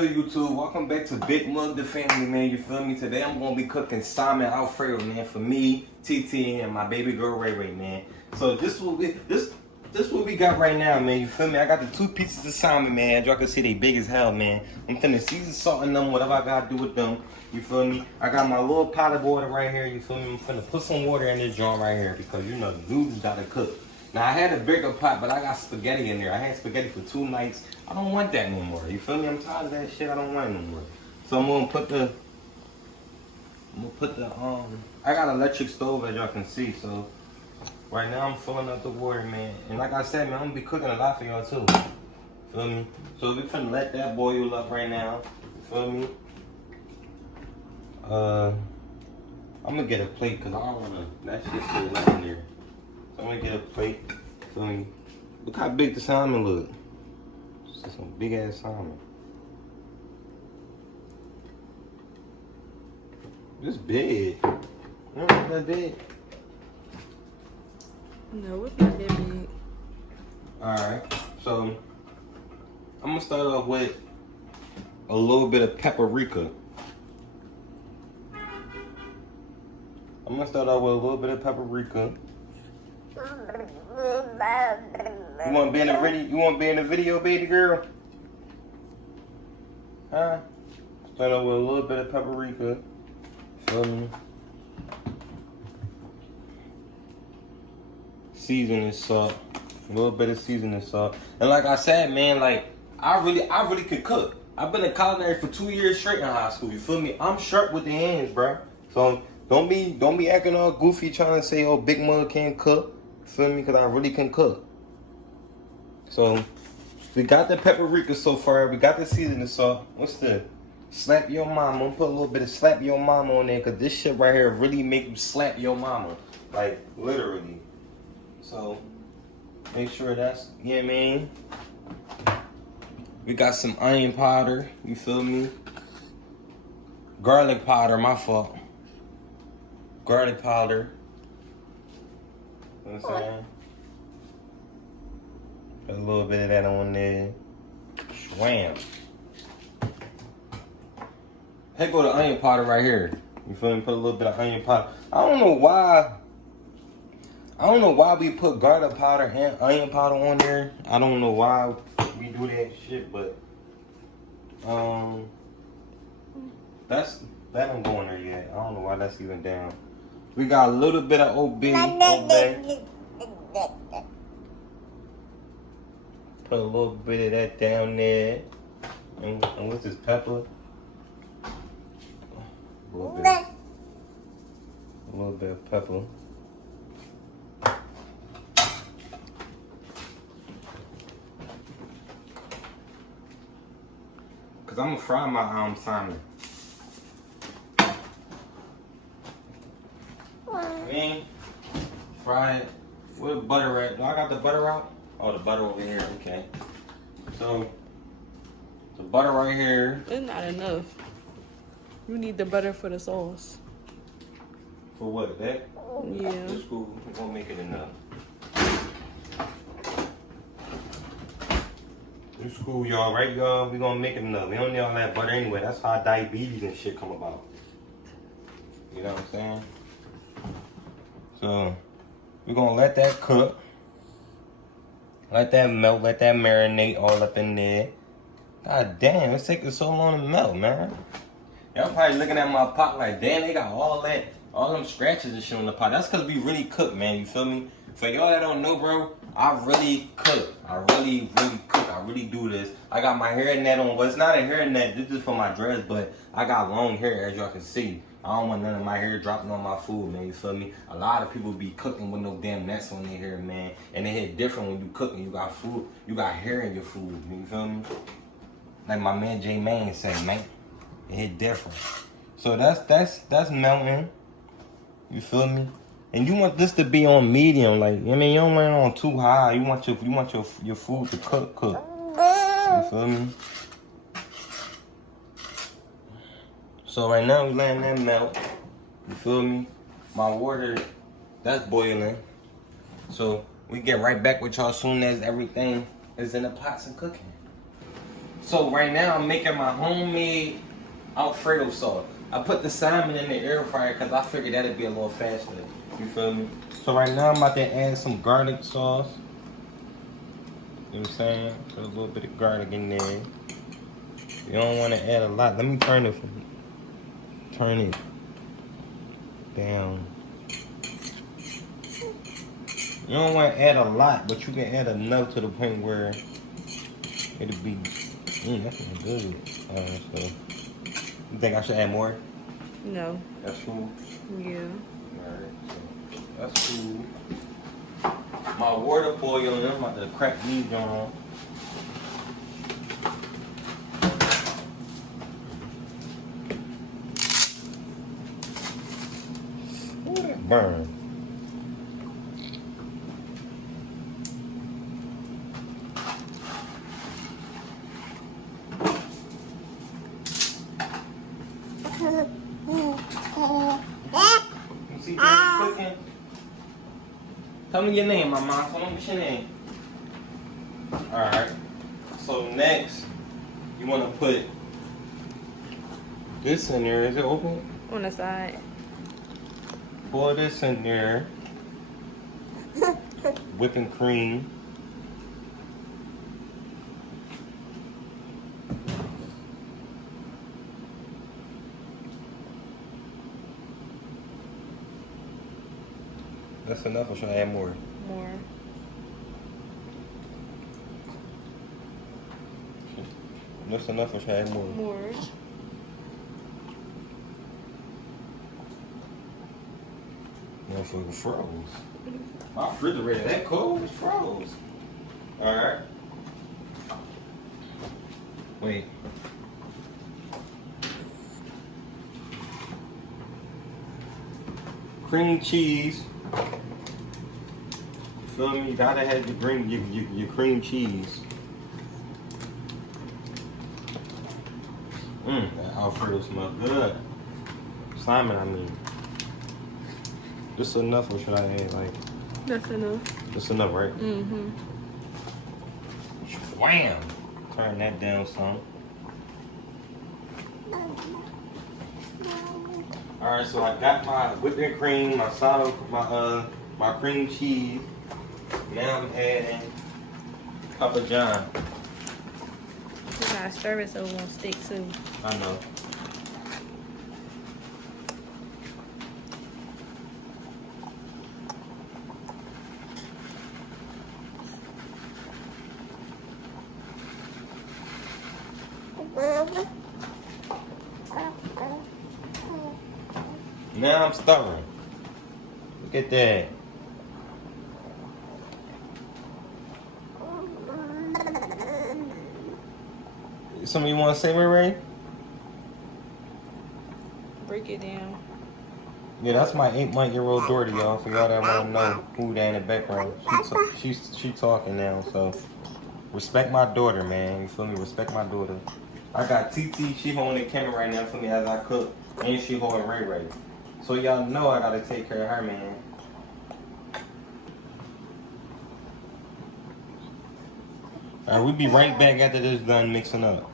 good, YouTube? Welcome back to Big Mug the Family, man. You feel me? Today I'm gonna be cooking salmon Alfredo, man, for me, TT, and my baby girl Ray Ray, man. So this what we got right now, man. You feel me? I got the 2 pieces of salmon, man. As y'all can see, they big as hell, man. I'm finna season salting them, whatever I gotta do with them. You feel me? I got my little pot of water right here. You feel me? I'm finna put some water in this joint right here because you know the noodles gotta cook. Now I had a bigger pot, but I got spaghetti in there. I had spaghetti for 2 nights. I don't want that no more. You feel me? I'm tired of that shit. I don't want it no more. So I'm gonna put the I got an electric stove as y'all can see. So right now I'm filling up the water, man. And like I said, man, I'm gonna be cooking a lot for y'all too. Feel me? So we're finna let that boil up right now. You feel me? I'm gonna get a plate because I don't wanna that shit's still left in there. I'm gonna get a plate. Feel me? Look how big the salmon look. It's some big ass salmon. It's big. Not that big. No, it's not that big. Alright, so I'm gonna start off with a little bit of paprika. I'm gonna start off with a little bit of paprika. You want to be in the video? You want to be in the video, baby girl? Huh? Start off with a little bit of paprika. Feel me? Seasoning salt. A little bit of seasoning salt. And like I said, man, like I really could cook. I've been a culinary for 2 years straight in high school. You feel me? I'm sharp with the hands, bro. So don't be acting all goofy trying to say, oh, Big Mug can't cook. Feel me? Because I really can cook. So we got the paprika so far. We got the seasoning salt. What's the slap your mama? I'm gonna put a little bit of slap your mama on there because this shit right here really make you slap your mama. Like literally. So make sure that's, you know what I mean? We got some onion powder. You feel me? Garlic powder, my fault. Garlic powder. You know what I'm saying? Put a little bit of that on there. Swam. Here go the onion powder right here. You feel me? Put a little bit of onion powder. I don't know why we put garlic powder and onion powder on there. I don't know why we do that shit, but that don't go in there yet. I don't know why that's even down. We got a little bit of Old Bay. Put a little bit of that down there. And what's this, pepper? A little bit of pepper. Cause I'm gonna fry my salmon. Fry it. Where the butter at? Do I got the butter out? Oh, the butter over here. Okay. So the butter right here. It's not enough. You need the butter for the sauce. For what? That? Yeah. It's cool. We're gonna make it enough. It's cool, y'all. Right, y'all? We're gonna make it enough. We don't need all that butter anyway. That's how diabetes and shit come about. You know what I'm saying? So we're gonna let that cook. Let that melt, let that marinate all up in there. God damn, it's taking so long to melt, man. Y'all probably looking at my pot like, damn, they got all them scratches and shit on the pot. That's because we really cook, man, you feel me? For y'all that don't know, bro, I really cook. I really cook. I really do this. I got my hair net on. Well, it's not a hair net. This is for my dress, but I got long hair, as y'all can see. I don't want none of my hair dropping on my food, man. You feel me? A lot of people be cooking with no damn nets on their hair, man. And they hit different when you cooking. You got food. You got hair in your food. You feel me? Like my man J Man said, man. It hit different. So that's melting. You feel me? And you want this to be on medium, like I mean, you don't want it on too high. You want your food to cook. You feel me? So right now we letting that melt. You feel me? My water, that's boiling. So we get right back with y'all as soon as everything is in the pots and cooking. So right now I'm making my homemade Alfredo sauce. I put the salmon in the air fryer because I figured that'd be a little faster. You feel me? So right now I'm about to add some garlic sauce. You know what I'm saying? Put a little bit of garlic in there. You don't want to add a lot. Let me turn it down. You don't want to add a lot, but you can add enough to the point where it'll be. That's good. So you think I should add more? No. That's cool. Yeah. Alright, so that's cool. My water boiling. I'm about to crack these on. Ooh, that burn. You see Daddy cooking? Tell me your name, Mama. Tell me what's your name. Alright. So next, you want to put this in there. Is it open? On the side. Pour this in there. Whipping cream. That's enough, or should I add more? More. That's enough, or should I add more? More. Motherfucker froze. My refrigerator that cold? It's froze. Alright. Wait. Cream cheese. Feel me? You gotta have your cream cheese. That Alfredo smells good. Simon, I mean. This enough, or should I add like? That's enough. That's enough, right? Mm-hmm. Wham! Turn that down some. Alright, so I got my whipping cream, my soda, my cream cheese. Now I'm adding Papa John. You gotta stir it so it won't stick too. I know. Now I'm stirring. Look at that. Something you want to say, Ray? Break it down. Yeah, that's my 8-month-old daughter, y'all. For y'all that want to know who that in the background. She talking now, so respect my daughter, man. You feel me? Respect my daughter. I got TT. She holding the camera right now for me as I cook, and she holding Ray. So y'all know I gotta take care of her, man. Alright, we'll be right back after this done mixing up.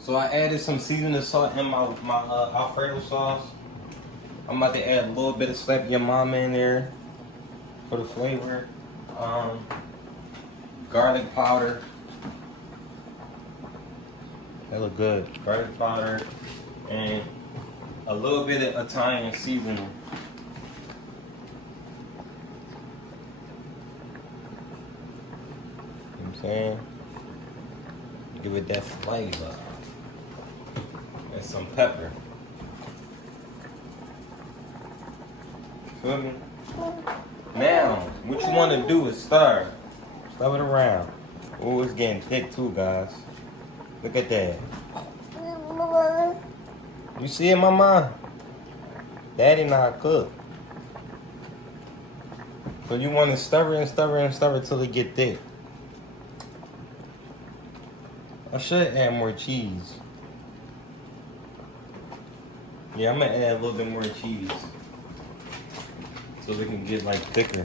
So I added some seasoning salt in my Alfredo sauce. I'm about to add a little bit of Slap Your Mama in there for the flavor. Garlic powder. That look good. Garlic powder and a little bit of Italian seasoning. You know what I'm saying? Give it that flavor. And some pepper. Feel me? Now, what you want to do is stir. Stir it around. Oh, it's getting thick too, guys. Look at that. You see it, Mama? Daddy not cook. So you want to stir it and stir it and stir it till it get thick. I should add more cheese. Yeah, I'm gonna add a little bit more cheese so they can get like thicker.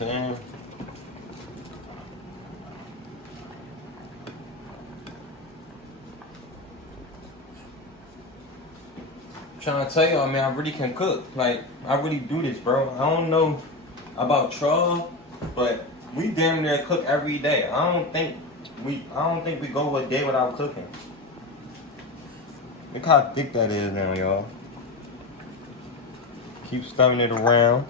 I'm saying? I'm trying to tell y'all, man, I really can cook. Like, I really do this, bro. I don't know about y'all, but we damn near cook every day. I don't think we go a day without cooking. Look how thick that is now, y'all. Keep stirring it around.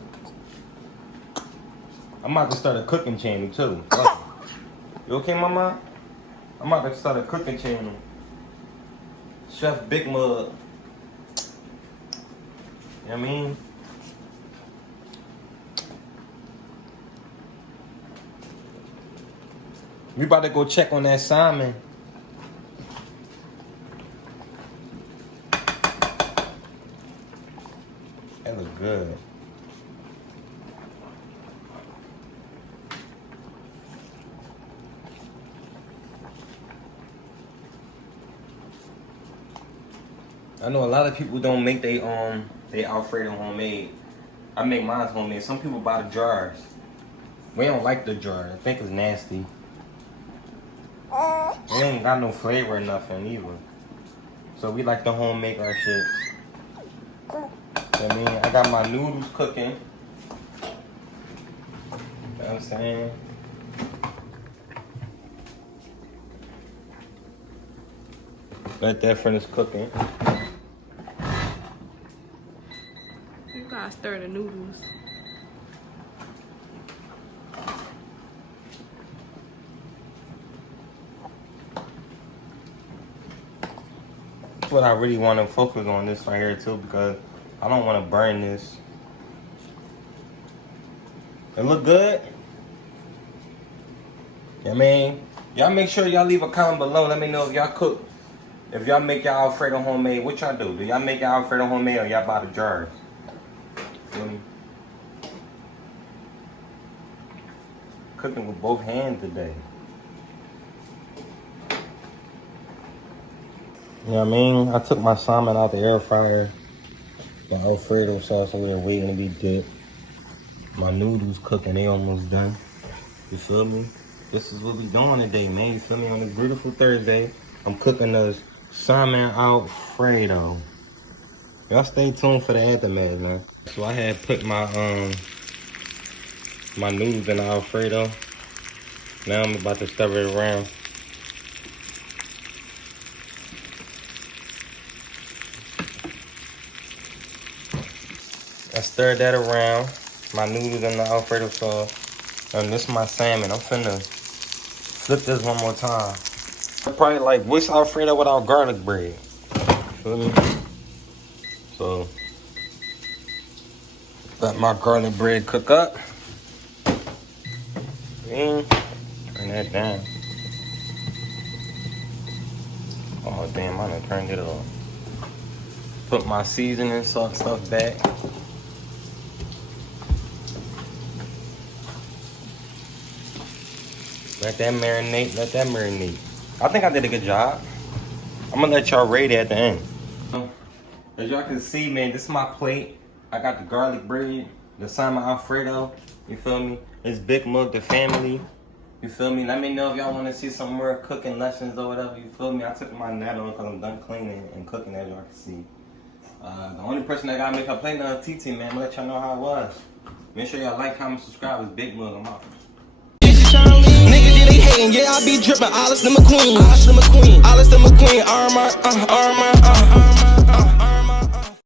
I'm about to start a cooking channel too. You okay, mama? I'm about to start a cooking channel. Chef Big Mug. You know what I mean? We about to go check on that salmon. That look good. I know a lot of people don't make they Alfredo homemade. I make mine homemade. Some people buy the jars. We don't like the jar. I think it's nasty. It ain't got no flavor or nothing either. So we like to home make our shit. I mean, I got my noodles cooking. You know what I'm saying? Let that finish cooking. You gotta stir the noodles. That's what I really want to focus on this right here too, because I don't want to burn this. It look good? I mean, y'all make sure y'all leave a comment below. Let me know if y'all cook. If y'all make y'all Alfredo homemade, what y'all do? Do y'all make y'all Alfredo homemade or y'all buy the jars? Feel me? Cooking with both hands today. You know what I mean? I took my salmon out the air fryer. The Alfredo sauce over there waiting to be dipped. My noodles cooking, they almost done. You feel me? This is what we doing today, man. You feel me? On this beautiful Thursday, I'm cooking us salmon Alfredo. Y'all stay tuned for the aftermath, man. So I had put my my noodles in the Alfredo. Now I'm about to stir it around. I stirred that around. My noodles in the Alfredo sauce. And this is my salmon. I'm finna flip this one more time. Probably like, what's Alfredo without garlic bread? Feel me? So, let my garlic bread cook up. Turn that down. Oh damn, I done turned it off. Put my seasoning salt stuff back. Let that marinate, let that marinate. I think I did a good job. I'm gonna let y'all rate it at the end. As y'all can see, man, this is my plate. I got the garlic bread, the salmon Alfredo, you feel me? It's Big Mug, the family, you feel me? Let me know if y'all wanna see some more cooking lessons or whatever, you feel me? I took my net on because I'm done cleaning and cooking, as y'all can see. The only person that gotta make her plate now is TT, man. I'm gonna let y'all know how it was. Make sure y'all like, comment, subscribe. It's Big Mug. I'm out. Niggas, yeah, they hating, yeah, I be drippin', Alice the McQueen, Alice the McQueen, Alice the McQueen, armor,